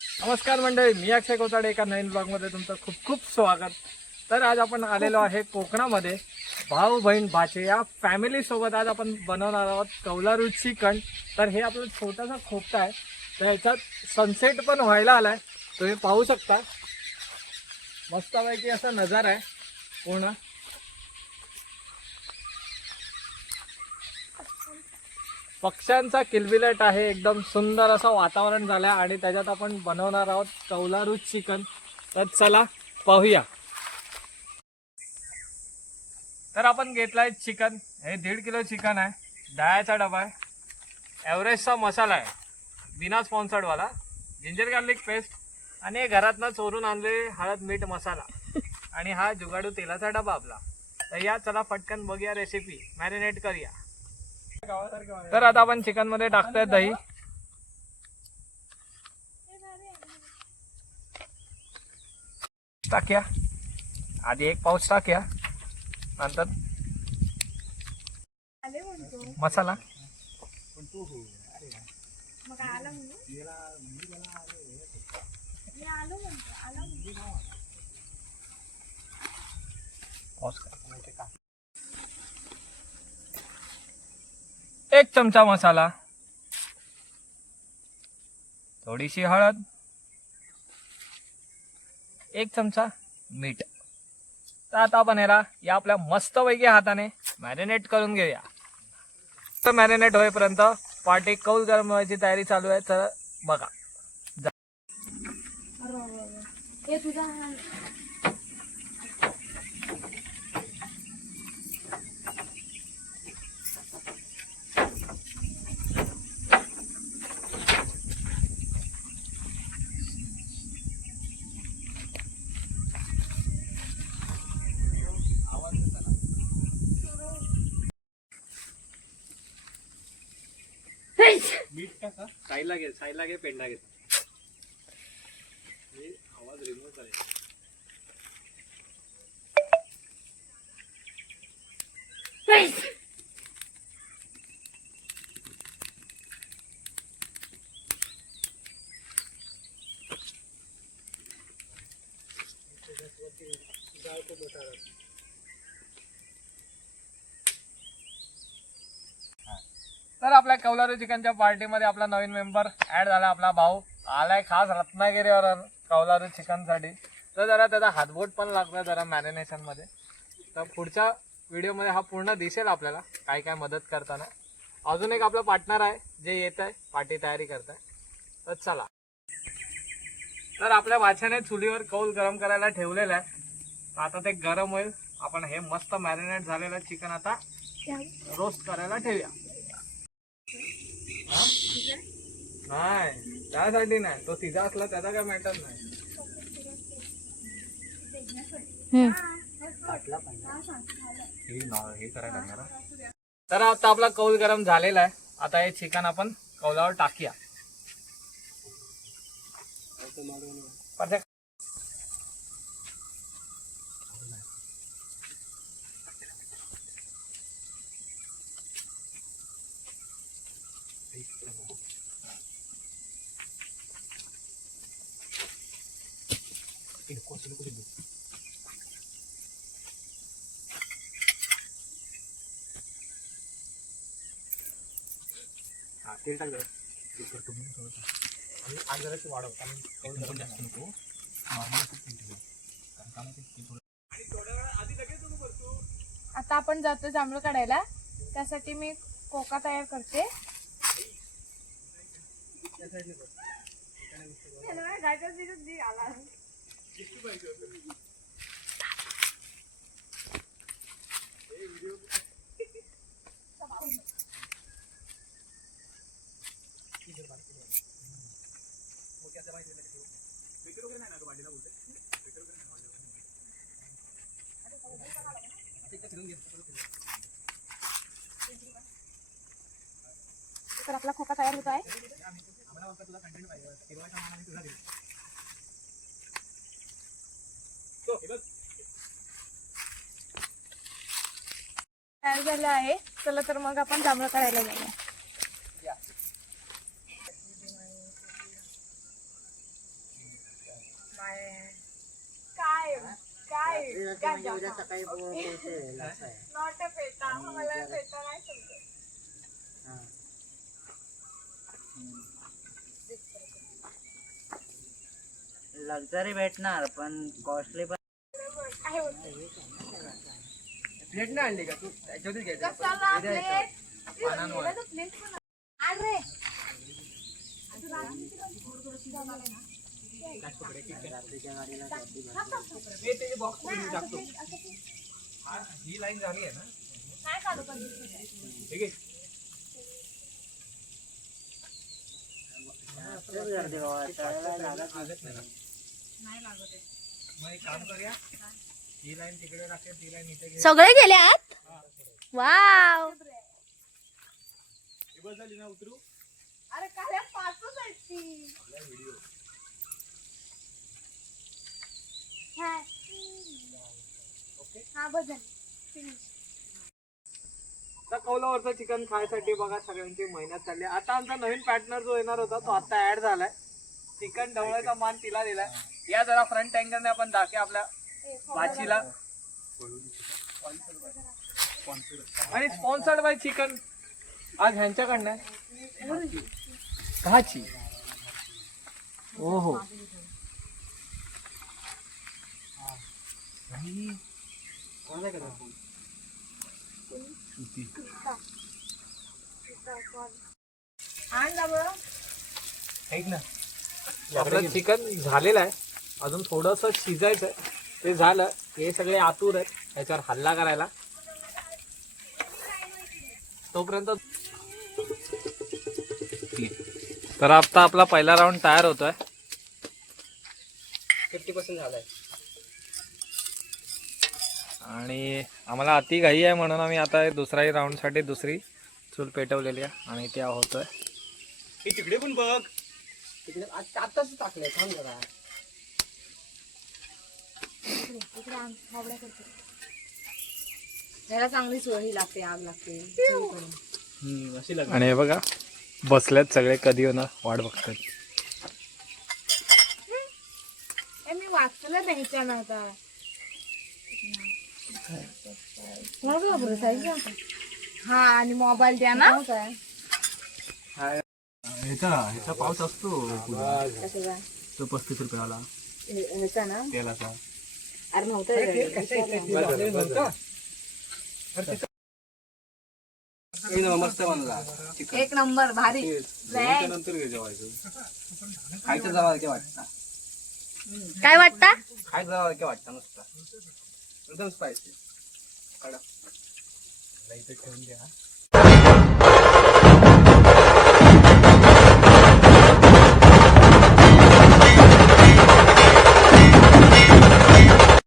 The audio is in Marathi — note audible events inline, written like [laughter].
नमस्कार मंडळी मी अक्षय कोताडे एका नवीन ब्लॉगमध्ये तुमचं खूप खूप स्वागत. तर आज आपण आलेलो आहे कोकणामध्ये. भाऊ बहीण भाचे या फॅमिली सोबत आज आपण बनवणार आहोत कौलारू चिकन तर हे आपलं छोटासा खोपटा आहे. तर ह्याच्यात सनसेट पण व्हायला आलाय. तुम्ही पाहू शकता. मस्तपैकी असा नजारा आहे पूर्ण. पक्ष्यांचा किलबिलट आहे. एकदम सुंदर असं वातावरण झालं आहे आणि त्याच्यात आपण बनवणार आहोत कौलारू चिकन तर चला पाहूया. तर आपण घेतलाय चिकन. हे दीड किलो चिकन आहे. दह्याचा डबा आहे. एव्हरेस्टचा मसाला आहे. बिना स्पॉन्सर्ड वाला. जिंजर गार्लिक पेस्ट आणि हे घरातनं चोरून आणले हळद मीठ मसाला. [laughs] आणि हा जुगाडू तेलाचा डबा आपला. तर या चला पटकन बघूया रेसिपी मॅरिनेट करूया. तर आता आपण चिकनमध्ये टाकतोय दही. टाक्या. आधी एक पाऊच टाक्या. म्हणतो. मसाला. एक चमचा मसाला. थोडीशी हळद. एक चमचा मीठ. तर आता आपण याला या आपल्या मस्तपैकी हाताने मॅरिनेट करून घेऊया. तर मॅरिनेट होईपर्यंत पार्टी कौल गरम व्हायची तयारी चालू आहे. तर बघा. मीठ टाका साईडला घे साईडला घे पेंडा घे. आवाज रिमूव्ह करेल तर आपल्या कौलारू चिकनच्या पार्टीमध्ये आपला नवीन मेंबर ऍड झाला आपला भाऊ. आलाय खास रत्नागिरीवर कौलारू चिकनसाठी. तर जरा त्याचा हातबोट पण लागला जरा मॅरिनेशनमध्ये. तर पुढच्या व्हिडिओमध्ये हा पूर्ण दिसेल आपल्याला काय काय मदत करताना. अजून एक आपला पार्टनर आहे जे येत आहे पार्टी तयारी करत आहे तर चला. तर आपल्या भाच्याने चुलीवर कौल गरम करायला ठेवलेला आहे. आता ते गरम होईल. आपण हे मस्त मॅरिनेट झालेलं चिकन आता रोस्ट करायला ठेवूया? नाही त्यासाठी नाही. तो तिचा असला त्याचा काय मॅटर नाही. तर आता आपला कौल गरम झालेला आहे. आता हे चिकन आपण कौलावर टाकूया. तेल टाक आणि आज जरा ते वाढव कारण जास्त नको आता आपण जातो जांभूळ काढायला. त्यासाठी मी कोका तयार करते. आला तर आपला खोका तयार होत आहे तयार झालं आहे. चला तर मग आपण जांभळं करायला जाऊया. काय? काय? [laughs] नॉट अ पेटा मला पेटा नाही समजत. लक्झरी भेटणार पण कॉस्टली पण. आहे होतं. प्लेट नाही आणली का तू? त्याच्यावरच घ्यायचं कशाला प्लेट? ती गेलं तर प्लेट पण आण रे. ही लाईन झाली आहे ना? नाही काढू पण? ठीक आहे. गर्दी बाबा तळायला लागत नाही. मग सगळे गेले आत? वाव. ही बस झाली ना उतरू? अरे काय पाचच आहेत ती. हा. हा बस झाली. Finish. आता कौलावरचं चिकन खायसाठी बघा सगळ्यांची मेहनत चालली. आता आमचा नवीन पार्टनर जो येणार होता तो आता ऍड झालाय. चिकन ढवळायचा मान तिला दिलाय. या जरा फ्रंट अँगलने आपण दाखवूया आपल्या भाचीला आणि स्पॉन्सर्ड बाय चिकन आज ह्यांच्याकडनं. भाची ओ हो. ऐक ना. आपलं चिकन झालेलं आहे. अजून थोडस शिजायचं ते झालं. हे सगळे आतूर आहेत. त्याच्यावर हल्ला करायला. तोपर्यंत तर आता आपला पहिला राऊंड तयार होतोय. फिफ्टी पर्सेंट झालाय. आणि आम्हाला अति घाई आहे म्हणून आम्ही आता दुसऱ्याही राऊंडसाठी दुसरी चूल पेटवलेली आहे. आणि त्या होतोय. तिकडे पण बघ. तिकडे आताच टाकलंय. थांब जरा. इकडे आण, बाबड्या करतो. ह्याला चांगली सोय लागते आग लागते. अशी लागली आणि हे बघा बसल्यात सगळे कधी होणार वाट बघतात. ए, मी वाचलं द्यायच्या नव्हता हा आणि मोबाईल द्या ना. ह्याचा पाऊस असतो तो पस्तीस रुपयाला. हे- ह्याचा ना? तेलाचा. अरे नव्हतं. मस्त बनला एक नंबर भारी. नंतर घे जेवायचं. खायचं जावा काय वाटतं. काय वाटतं? खायचं जावा काय वाटतं नुसतं. एकदम स्पायसी कडा ठेवून द्या.